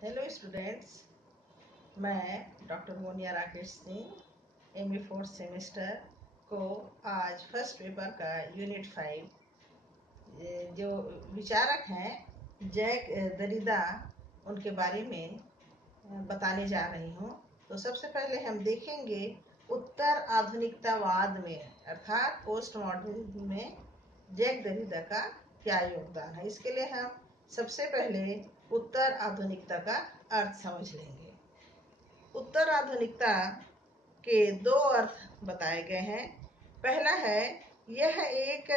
Hello students, मैं doctor Moniya Rakesh Singh MA fourth semester को आज फर्स्ट पेपर का यूनिट 5 जो विचारक हैं जैक दरिदा उनके बारे में बताने जा रही हूँ। तो सबसे पहले हम देखेंगे उत्तर आधुनिकतावाद में अर्थात पोस्ट मॉडर्निज्म में जैक दरिदा का क्या योगदान है। इसके लिए हम सबसे पहले उत्तर आधुनिकता का अर्थ समझ लेंगे। उत्तर आधुनिकता के दो अर्थ बताए गए हैं। पहला है यह एक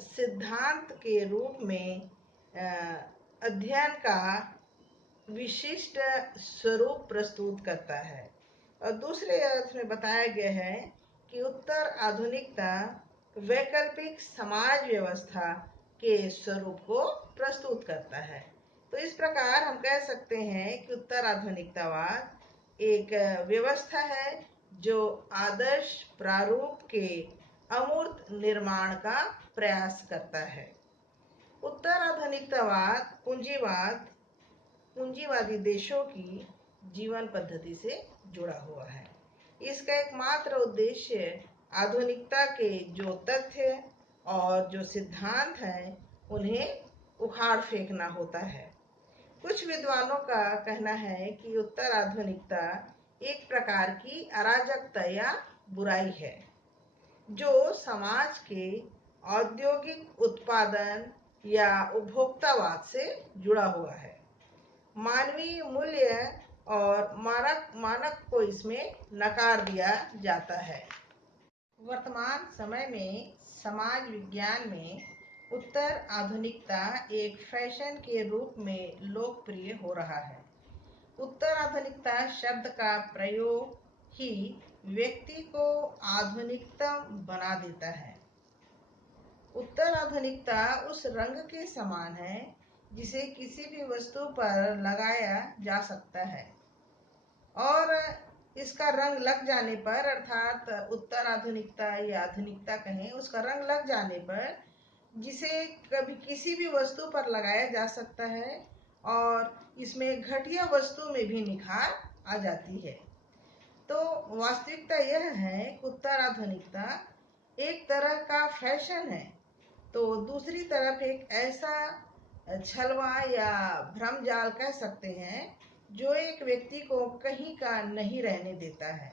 सिद्धांत के रूप में अध्ययन का विशिष्ट स्वरूप प्रस्तुत करता है, और दूसरे अर्थ में बताया गया है कि उत्तर आधुनिकता वैकल्पिक समाज व्यवस्था के स्वरूप को प्रस्तुत करता है। तो इस प्रकार हम कह सकते हैं कि उत्तर आधुनिकतावाद एक व्यवस्था है जो आदर्श प्रारूप के अमूर्त निर्माण का प्रयास करता है। उत्तर आधुनिकतावाद पूंजीवादी देशों की जीवन पद्धति से जुड़ा हुआ है। इसका एकमात्र उद्देश्य आधुनिकता के जो तथ्य और जो सिद्धांत हैं उन्हें उखाड़ फेंकना होता है। कुछ विद्वानों का कहना है कि उत्तर आधुनिकता एक प्रकार की अराजकता या बुराई है जो समाज के औद्योगिक उत्पादन या उपभोक्तावाद से जुड़ा हुआ है। मानवीय मूल्य और मानक को इसमें नकार दिया जाता है। वर्तमान समय में समाज विज्ञान में उत्तर आधुनिकता एक फैशन के रूप में लोकप्रिय हो रहा है। उत्तर आधुनिकता शब्द का प्रयोग ही व्यक्ति को आधुनिकतम बना देता है। उत्तर आधुनिकता उस रंग के समान है जिसे किसी भी वस्तु पर लगाया जा सकता है, और इसका रंग लग जाने पर अर्थात उत्तर आधुनिकता या आधुनिकता कहें, उसका रंग लग जाने पर जिसे कभी किसी भी वस्तु पर लगाया जा सकता है और इसमें घटिया वस्तु में भी निखार आ जाती है। तो वास्तविकता यह है कि उत्तर आधुनिकता एक तरह का फैशन है, तो दूसरी तरफ एक ऐसा छलवा या भ्रमजाल कह सकते हैं जो एक व्यक्ति को कहीं का नहीं रहने देता है।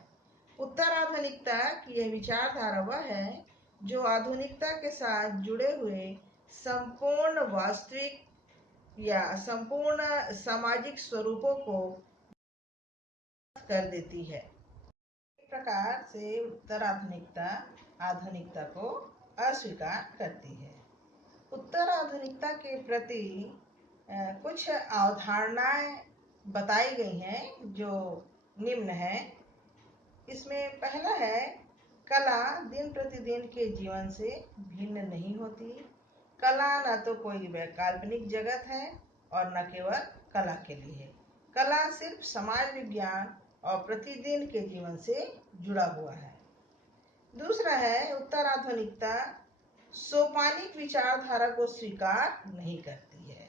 उत्तर आधुनिकता की यह विचारधारा वह है जो आधुनिकता के साथ जुड़े हुए संपूर्ण वास्तविक या संपूर्ण सामाजिक स्वरूपों को कर देती है। एक प्रकार से उत्तर आधुनिकता आधुनिकता को अस्वीकार करती है। उत्तर आधुनिकता के प्रति कुछ अवधारणाएं बताई गई हैं जो निम्न है। इसमें पहला है कला दिन प्रतिदिन के जीवन से भिन्न नहीं होती। कला न तो कोई वैकल्पिक जगत है और न केवल कला के लिए। कला सिर्फ समाज विज्ञान और प्रतिदिन के जीवन से जुड़ा हुआ है। दूसरा है उत्तर आधुनिकता सोपानिक विचारधारा को स्वीकार नहीं करती है।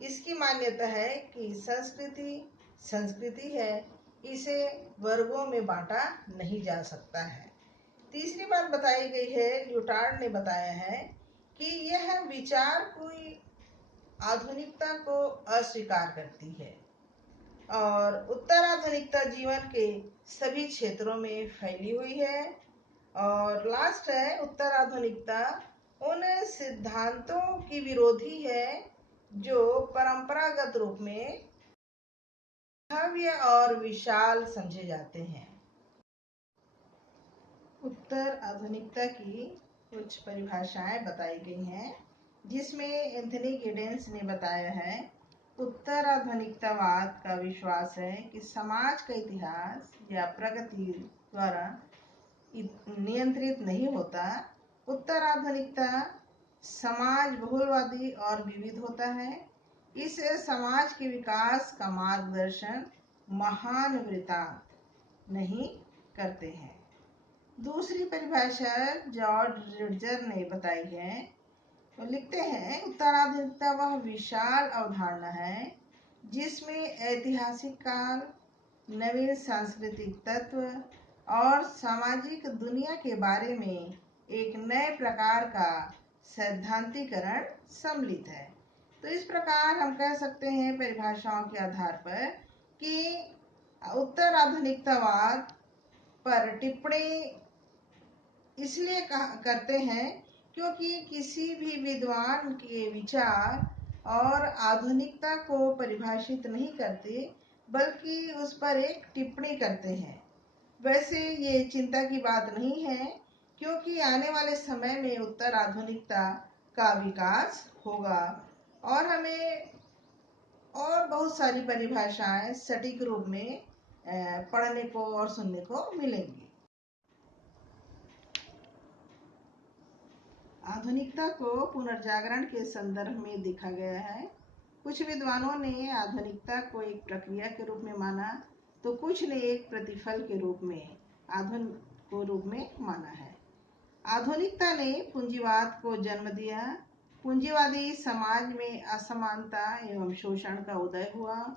इसकी मान्यता है कि संस्कृति है, इसे वर्गों में बांटा नहीं जा सकता है। तीसरी बात बताई गई है, ल्यूटार्ड ने बताया है कि यह विचार कोई आधुनिकता को अस्वीकार करती है, और उत्तर आधुनिकता जीवन के सभी क्षेत्रों में फैली हुई है। और लास्ट है उत्तर आधुनिकता उन सिद्धांतों की विरोधी है जो परंपरागत रूप में भव्य और विशाल समझे जाते हैं। उत्तर आधुनिकता की कुछ परिभाषाएं बताई गई हैं, जिसमें एंथनी गिडेंस ने बताया है उत्तर आधुनिकतावाद का विश्वास है कि समाज का इतिहास या प्रगति द्वारा नियंत्रित नहीं होता। उत्तर आधुनिकता समाज बहुलवादी और विविध होता है। इस समाज के विकास का मार्गदर्शन महान वृत्तांत नहीं करते हैं। दूसरी परिभाषा जॉर्ज रिडजर ने बताई है। वो लिखते हैं उत्तर आधुनिकता वह विशाल अवधारणा है जिसमें ऐतिहासिक काल, नवीन सांस्कृतिक तत्व और सामाजिक दुनिया के बारे में एक नए प्रकार का सैद्धांतिकरण सम्मिलित है। तो इस प्रकार हम कह सकते हैं परिभाषाओं के आधार पर कि उत्तर आधुनिकतावाद पर टिप्पणी इसलिए करते हैं क्योंकि किसी भी विद्वान के विचार और आधुनिकता को परिभाषित नहीं करते, बल्कि उस पर एक टिप्पणी करते हैं। वैसे ये चिंता की बात नहीं है, क्योंकि आने वाले समय में उत्तर आधुनिकता का विकास होगा और हमें और बहुत सारी परिभाषाएं सटीक रूप में पढ़ने को और सुनने को मिलेंगी। आधुनिकता को पुनर्जागरण के संदर्भ में देखा गया है। कुछ विद्वानों ने आधुनिकता को एक प्रक्रिया के रूप में माना, तो कुछ ने एक प्रतिफल के रूप में माना है। आधुनिकता ने पूंजीवाद को जन्म दिया। पूंजीवादी समाज में असमानता एवं शोषण का उदय हुआ।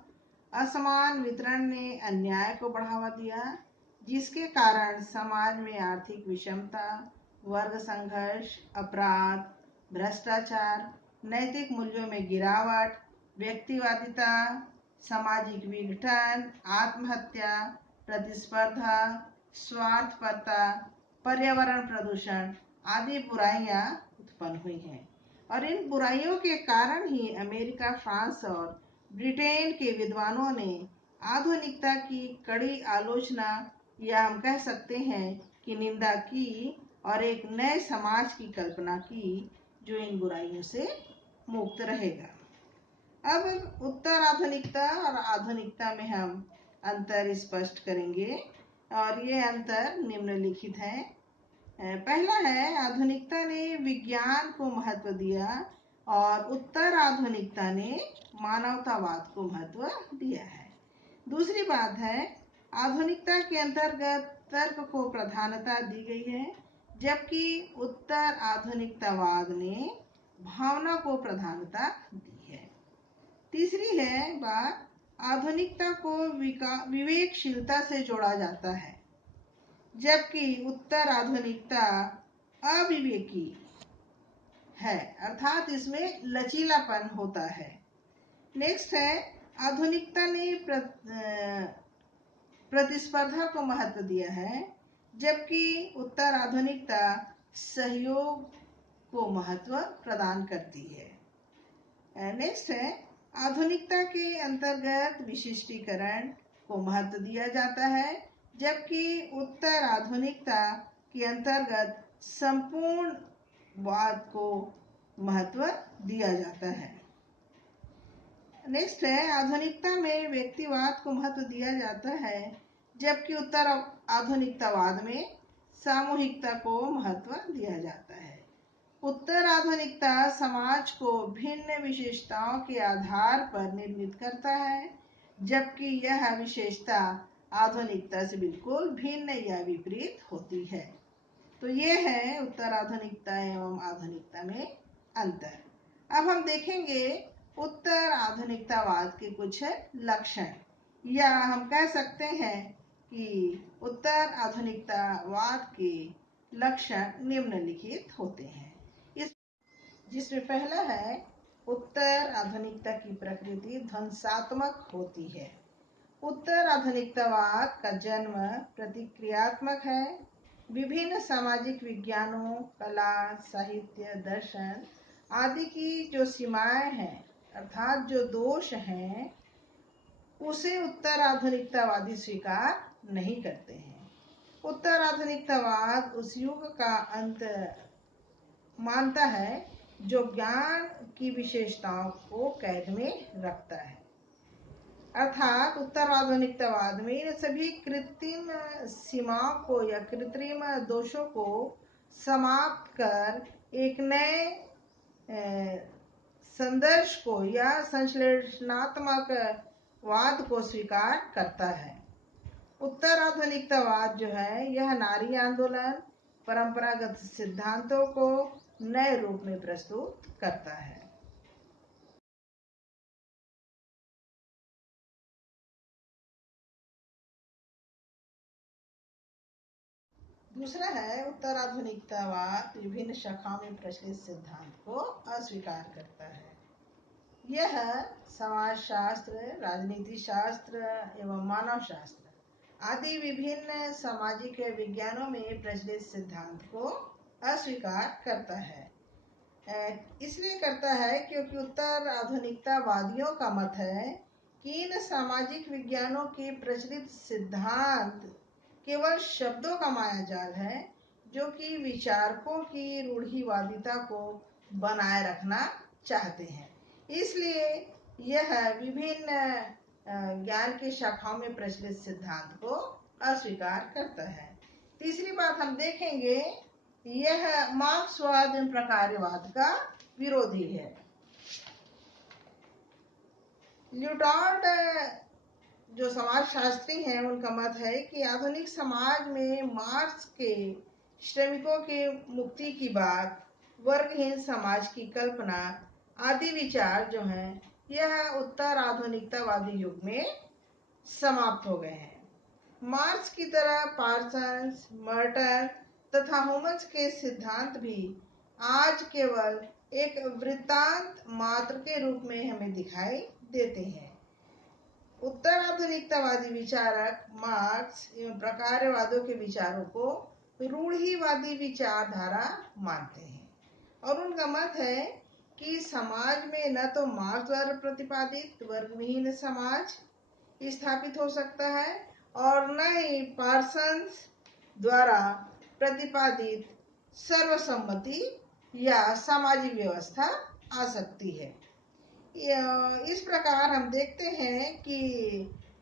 असमान वितरण ने अन्याय को बढ़ावा दिया, जिसके कारण समाज में आर्थिक विषमता, वर्ग संघर्ष, अपराध, भ्रष्टाचार, नैतिक मूल्यों में गिरावट, व्यक्तिवादिता, सामाजिक विघटन, आत्महत्या, प्रतिस्पर्धा, स्वार्थपरता, पर्यावरण प्रदूषण आदि बुराइयां उत्पन्न हुई हैं। और इन बुराइयों के कारण ही अमेरिका, फ्रांस और ब्रिटेन के विद्वानों ने आधुनिकता की कड़ी आलोचना या हम कह सकते हैं कि निंदा की और एक नए समाज की कल्पना की जो इन बुराइयों से मुक्त रहेगा। अब उत्तर आधुनिकता और आधुनिकता में हम अंतर स्पष्ट करेंगे और ये अंतर निम्नलिखित है। पहला है, आधुनिकता ने विज्ञान को महत्व दिया और उत्तर आधुनिकता ने मानवतावाद को महत्व दिया है। दूसरी बात है, आधुनिकता के अंतर्गत तर्क को प्रधानता दी गई है, जबकि उत्तर आधुनिकतावाद ने भावना को प्रधानता दी है। तीसरी है बात, आधुनिकता को विवेकशीलता से जोड़ा जाता है, जबकि उत्तर आधुनिकता अविवेकी है, अर्थात इसमें लचीलापन होता है। नेक्स्ट है, आधुनिकता ने प्रतिस्पर्धा को महत्व दिया है, जबकि उत्तर आधुनिकता सहयोग को महत्व प्रदान करती है। नेक्स्ट है, आधुनिकता के अंतर्गत विशिष्टीकरण को महत्व दिया जाता है, जबकि उत्तर आधुनिकता के अंतर्गत संपूर्ण वाद को महत्व दिया जाता है। नेक्स्ट है, आधुनिकता में व्यक्तिवाद को महत्व दिया जाता है, जबकि उत्तर आधुनिकतावाद में सामूहिकता को महत्व दिया जाता है। उत्तर आधुनिकता समाज को भिन्न विशेषताओं के आधार पर निर्मित करता है, जबकि यह विशेषता आधुनिकता से बिल्कुल भिन्न या विपरीत होती है। तो ये है उत्तर आधुनिकता एवं आधुनिकता में अंतर। अब हम देखेंगे उत्तर आधुनिकतावाद के कुछ लक्षण, या हम कह सकते हैं कि उत्तर आधुनिकतावाद के लक्षण निम्नलिखित होते हैं। जिसमें पहला है, उत्तर आधुनिकता की प्रकृति ध्वंसात्मक होती है। उत्तर आधुनिकतावाद का जन्म प्रतिक्रियात्मक है। विभिन्न सामाजिक विज्ञानों, कला, साहित्य, दर्शन आदि की जो सीमाएं हैं, अर्थात जो दोष हैं, उसे उत्तर आधुनिकतावादी स्वीकार नहीं करते हैं। उत्तर आधुनिकतावाद उस युग का अंत मानता है जो ज्ञान की विशेषताओं को कैद में रखता है, अर्थात उत्तर आधुनिकतावाद में इन सभी कृत्रिम सीमाओं को या कृत्रिम दोषों को समाप्त कर एक नए संदर्श को या संश्लेषणात्मक वाद को स्वीकार करता है। उत्तर आधुनिकतावाद जो है, यह नारी आंदोलन, परंपरागत सिद्धांतों को नए रूप में प्रस्तुत करता है। दूसरा है उत्तराधुनिकतावाद विभिन्न शाखाओं में प्रचलित सिद्धांत को अस्वीकार करता है। यह समाजशास्त्र, राजनीति शास्त्र एवं मानव शास्त्र आदि विभिन्न सामाजिक विज्ञानों में प्रचलित सिद्धांत को अस्वीकार करता है। इसलिए करता है क्योंकि उत्तर आधुनिकतावादियों का मत है कि इन सामाजिक विज्ञानों के प्रचलित सिद्धांत केवल शब्दों का मायाजाल है जो कि विचारकों की रूढ़िवादिता को बनाए रखना चाहते हैं। इसलिए यह विभिन्न ज्ञान की शाखाओं में प्रचलित सिद्धांत को अस्वीकार करता है। तीसरी बात हम देखेंगे, यह मार्क्सवाद एवं प्रकार्यवाद का विरोधी है। ल्यूटॉर्ड जो समाजशास्त्री हैं उनका मत है कि आधुनिक समाज में मार्क्स के श्रमिकों के मुक्ति की बात, वर्गहीन समाज की कल्पना आदि विचार जो हैं यह उत्तर आधुनिकतावादी युग में समाप्त हो गए हैं। मार्क्स की तरह पार्सन्स, मर्टन तथा होमस के सिद्धांत भी आज केवल एक वृत्तांत मात्र के रूप में हमें दिखाई देते हैं। उत्तर आधुनिकतावादी विचारक मार्क्स एवं प्रकार्यवादों के विचारों को रूढ़िवादी विचारधारा मानते हैं और उनका मत है कि समाज में न तो मार्क्स द्वारा प्रतिपादित वर्गहीन समाज स्थापित हो सकता है और न ही पार्सन्स द्वारा प्रतिपादित सर्वसम्मति या सामाजिक व्यवस्था आ सकती है। इस प्रकार हम देखते हैं कि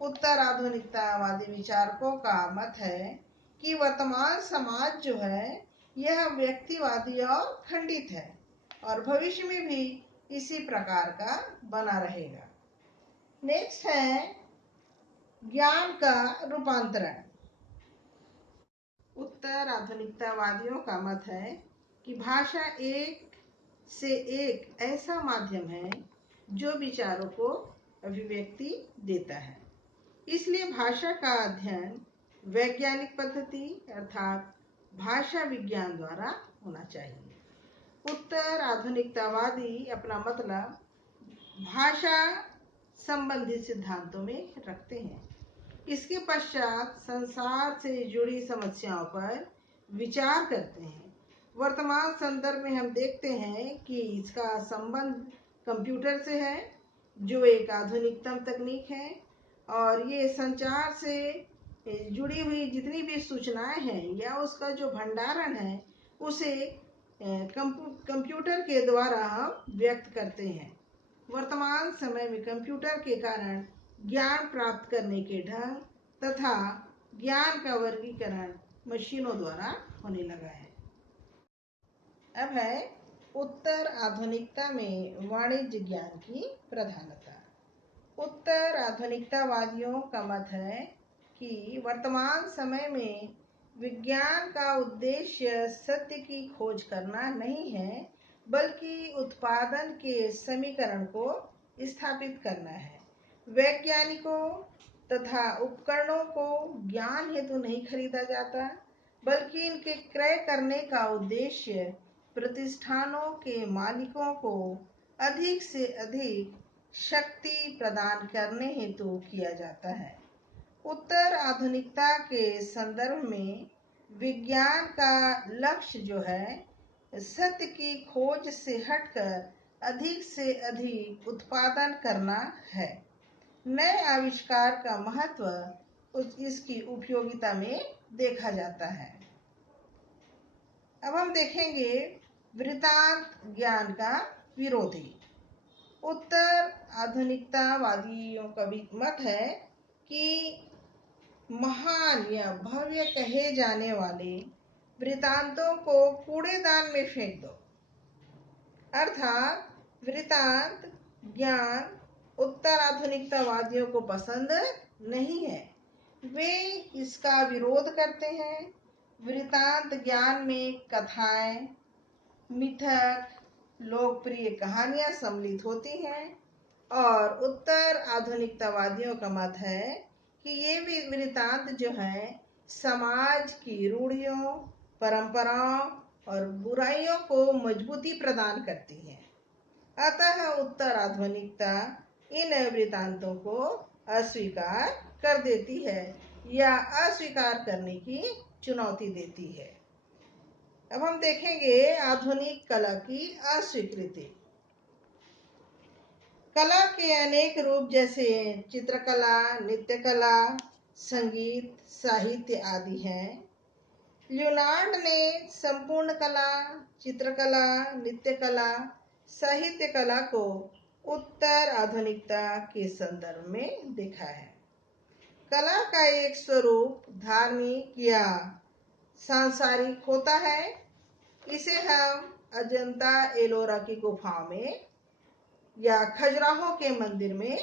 उत्तर आधुनिकतावादी विचारकों का मत है कि वर्तमान समाज जो है यह व्यक्तिवादी और खंडित है और भविष्य में भी इसी प्रकार का बना रहेगा। नेक्स्ट है ज्ञान का रूपांतरण। उत्तर आधुनिकतावादियों का मत है कि भाषा एक से एक ऐसा माध्यम है जो विचारों को अभिव्यक्ति देता है। इसलिए भाषा का अध्ययन वैज्ञानिक पद्धति अर्थात भाषा विज्ञान द्वारा होना चाहिए। उत्तर आधुनिकतावादी अपना मतलब भाषा संबंधित सिद्धांतों में रखते हैं। इसके पश्चात संसार से जुड़ी समस्याओं पर विचार करते हैं। वर्तमान संदर्भ में हम देखते हैं कि इसका संबंध कंप्यूटर से है जो एक आधुनिकतम तकनीक है और ये संचार से जुड़ी हुई जितनी भी सूचनाएं हैं या उसका जो भंडारण है उसे कंप्यूटर के द्वारा हम व्यक्त करते हैं। वर्तमान समय में कंप्यूटर के कारण ज्ञान प्राप्त करने के ढंग तथा ज्ञान का वर्गीकरण मशीनों द्वारा होने लगा है। अब है उत्तर आधुनिकता में वाणिज्य ज्ञान की प्रधानता। उत्तर आधुनिकतावादियों का मत है कि वर्तमान समय में विज्ञान का उद्देश्य सत्य की खोज करना नहीं है बल्कि उत्पादन के समीकरण को स्थापित करना है। वैज्ञानिकों तथा उपकरणों को ज्ञान हेतु नहीं खरीदा जाता बल्कि इनके क्रय करने का उद्देश्य प्रतिष्ठानों के मालिकों को अधिक से अधिक शक्ति प्रदान करने हेतु किया जाता है। उत्तर आधुनिकता के संदर्भ में विज्ञान का लक्ष्य जो है सत्य की खोज से हटकर अधिक से अधिक उत्पादन करना है। नए आविष्कार का महत्व इसकी उपयोगिता में देखा जाता है। अब हम देखेंगे वृत्तांत ज्ञान का विरोधी। उत्तर आधुनिकतावादियों का भी मत है कि महान या भव्य कहे जाने वाले वृत्तांतों को कूड़ेदान में फेंक दो। अर्थात वृत्तांत ज्ञान उत्तर आधुनिकतावादियों को पसंद नहीं है, वे इसका विरोध करते हैं। वृत्तांत ज्ञान में कथाएं, मिथक, लोकप्रिय कहानियां सम्मिलित होती हैं और उत्तर आधुनिकतावादियों का मत है कि ये भी वृत्तांत जो है समाज की रूढ़ियों, परंपराओं और बुराइयों को मजबूती प्रदान करती है। अतः उत्तर आधुनिकता इन वृत्तांतों को अस्वीकार कर देती है या अस्वीकार करने की चुनौती देती है। अब हम देखेंगे आधुनिक कला की अस्वीकृति। कला के अनेक रूप जैसे चित्रकला, नृत्य कला, संगीत, साहित्य आदि हैं। लियोनार्ड ने संपूर्ण कला, चित्रकला, नृत्य कला, साहित्य कला को उत्तर आधुनिकता के संदर्भ में देखा है। कला का एक स्वरूप धार्मिक या सांसारिक होता है। इसे हम अजंता एलोरा की गुफाओं में या खजुराहो के मंदिर में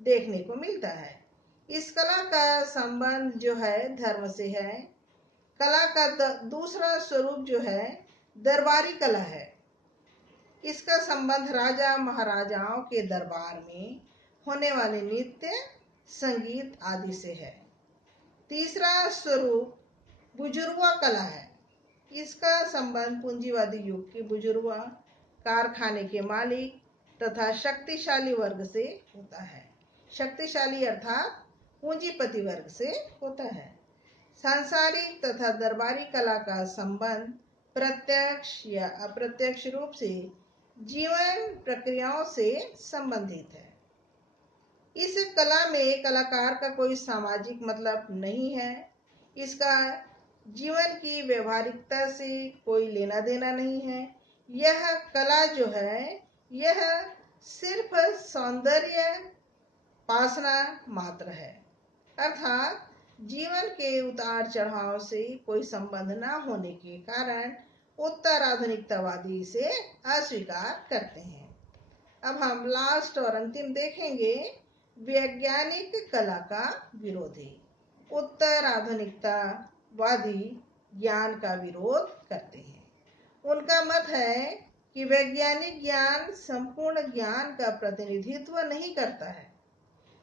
देखने को मिलता है। इस कला का संबंध जो है धर्म से है। कला का दूसरा स्वरूप जो है दरबारी कला है। इसका संबंध राजा महाराजाओं के दरबार में होने वाले नृत्य, संगीत आदि से है। तीसरा स्वरूप बुजुर्गवा कला है। इसका संबंध पूंजीवादी युग के बुजुर्गवा, कारखाने के मालिक तथा शक्तिशाली वर्ग से होता है। शक्तिशाली अर्थात पूंजीपति वर्ग से होता है। सांसारिक तथा दरबारी कला का संबंध प्रत्यक्ष या अप्रत्यक्ष रूप से जीवन प्रक्रियाओं से संबंधित है। इस कला में कलाकार का कोई सामाजिक मतलब नहीं है। इसका जीवन की व्यवहारिकता से कोई लेना देना नहीं है। यह कला जो है यह सिर्फ सौंदर्य पासना मात्र है, अर्थात जीवन के उतार चढ़ाव से कोई संबंध न होने के कारण उत्तर आधुनिकतावादी इसे अस्वीकार करते हैं। अब हम लास्ट और अंतिम देखेंगे वैज्ञानिक कला का विरोधी। उत्तर आधुनिकतावादी ज्ञान का विरोध करते हैं। उनका मत है कि वैज्ञानिक ज्ञान संपूर्ण ज्ञान का प्रतिनिधित्व नहीं करता है।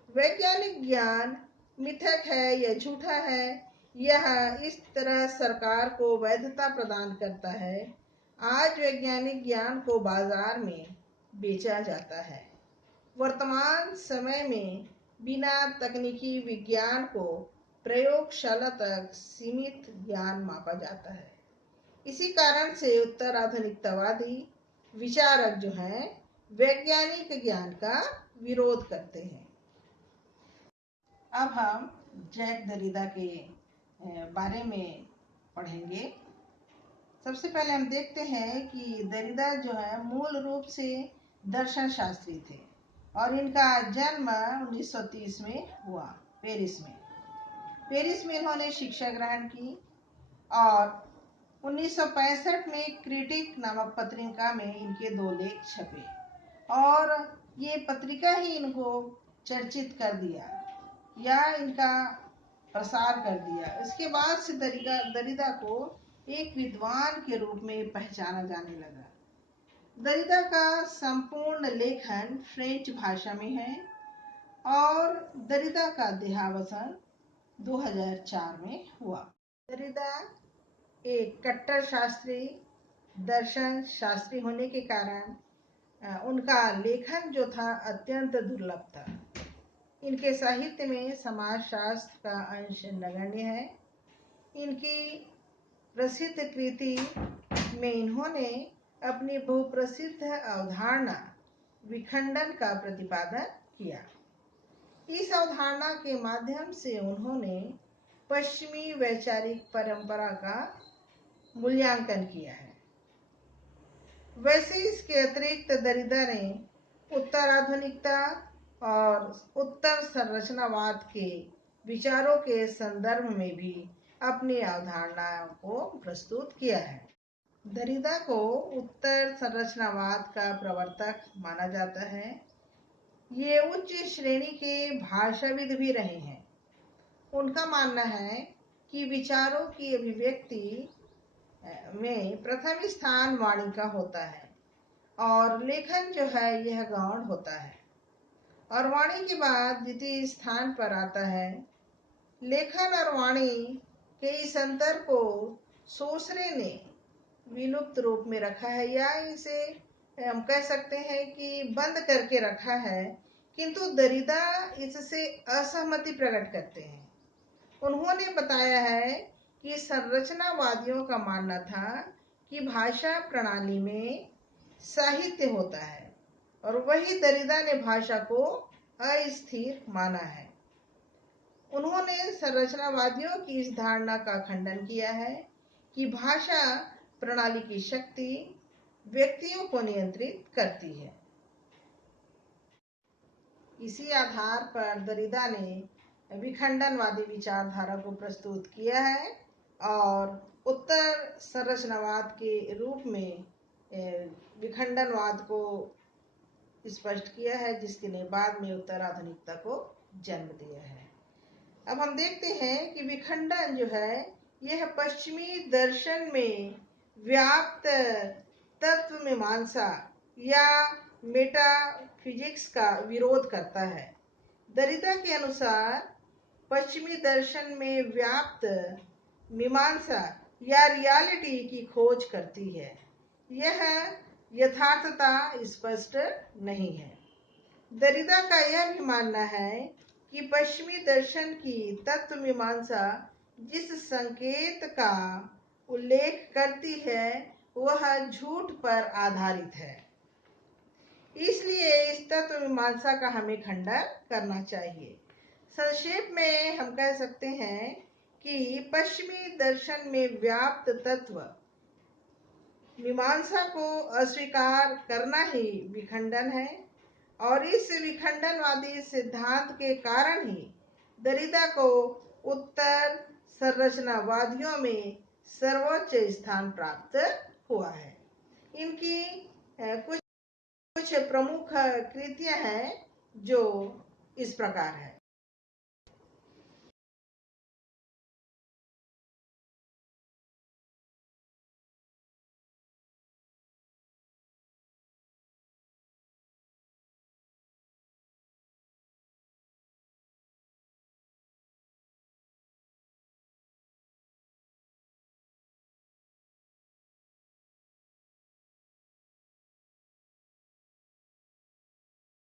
वैज्ञानिक ज्ञान मिथक है या झूठा है। यह इस तरह सरकार को वैधता प्रदान करता है। आज वैज्ञानिक ज्ञान को बाजार में बेचा जाता है। वर्तमान समय में बिना तकनीकी विज्ञान को प्रयोगशाला तक सीमित ज्ञान मापा जाता है। इसी कारण से उत्तर आधुनिकतावादी विचारक जो हैं वैज्ञानिक ज्ञान का विरोध करते हैं। अब हम जैक दरिदा के बारे में पढ़ेंगे। सबसे पहले हम देखते हैं कि दरिदा जो है मूल रूप से दर्शन शास्त्री थे और इनका जन्म 1930 में हुआ पेरिस में। पेरिस में इन्होंने शिक्षा ग्रहण की और 1965 में क्रिटिक नामक पत्रिका में इनके 2 लेख छपे और ये पत्रिका ही इनको चर्चित कर दिया या इनका प्रसार कर दिया। इसके बाद से दरिदा को एक विद्वान के रूप में पहचाना जाने लगा। दरिदा का संपूर्ण लेखन फ्रेंच भाषा में है और दरिदा का देहावसान 2004 में हुआ। दरिदा एक कट्टर शास्त्री, दर्शन शास्त्री होने के कारण उनका लेखन जो था अत्यंत दुर्लभ था। इनके साहित्य में समाजशास्त्र का अंश नगण्य है। इनकी प्रसिद्ध कृति में इन्होंने अपनी बहुप्रसिद्ध अवधारणा विखंडन का प्रतिपादन किया। इस अवधारणा के माध्यम से उन्होंने पश्चिमी वैचारिक परंपरा का मूल्यांकन किया है। वैसे इसके अतिरिक्त दरिदा ने उत्तर आधुनिकता और उत्तर संरचनावाद के विचारों के संदर्भ में भी अपनी अवधारणाओं को प्रस्तुत किया है। दरिदा को उत्तर संरचनावाद का प्रवर्तक माना जाता है। ये उच्च श्रेणी के भाषाविद भी रहे हैं। उनका मानना है कि विचारों की अभिव्यक्ति में प्रथम स्थान वाणी का होता है और लेखन जो है यह गौण होता है और वाणी के बाद द्वितीय स्थान पर आता है। लेखन और वाणी के इस अंतर को सोसरे ने विलुप्त रूप में रखा है, या इसे हम कह सकते हैं कि बंद करके रखा है, किंतु दरिदा इससे असहमति प्रकट करते हैं। उन्होंने बताया है कि संरचनावादियों का मानना था कि भाषा प्रणाली में साहित्य होता है, और वही दरिदा ने भाषा को अस्थिर माना है। उन्होंने संरचनावादियों की इस धारणा का खंडन किया है कि भाषा प्रणाली की शक्ति व्यक्तियों को नियंत्रित करती है। इसी आधार पर दरिदा ने विखंडनवादी विचारधारा को प्रस्तुत किया है और उत्तर संरचनावाद के रूप में विखंडनवाद को स्पष्ट किया है, जिसके ने बाद में उत्तर आधुनिकता को जन्म दिया है। अब हम देखते हैं कि विखंडन जो है यह पश्चिमी दर्शन में व्याप्त तत्व मीमांसा या मेटाफिजिक्स का विरोध करता है। दरिदा के अनुसार पश्चिमी दर्शन में व्याप्त मीमांसा या रियलिटी की खोज करती है। यह यथार्थता स्पष्ट नहीं है। दरिदा का यह भी मानना है कि पश्चिमी दर्शन की तत्व मीमांसा जिस संकेत का उल्लेख करती है वह झूठ पर आधारित है, इसलिए इस तत्व मीमांसा का हमें खंडन करना चाहिए। संक्षेप में हम कह सकते हैं कि पश्चिमी दर्शन में व्याप्त तत्व मीमांसा को अस्वीकार करना ही विखंडन है, और इस विखंडनवादी सिद्धांत के कारण ही दरिदा को उत्तर संरचनावादियों में सर्वोच्च स्थान प्राप्त हुआ है। इनकी कुछ प्रमुख कृतियां हैं जो इस प्रकार है।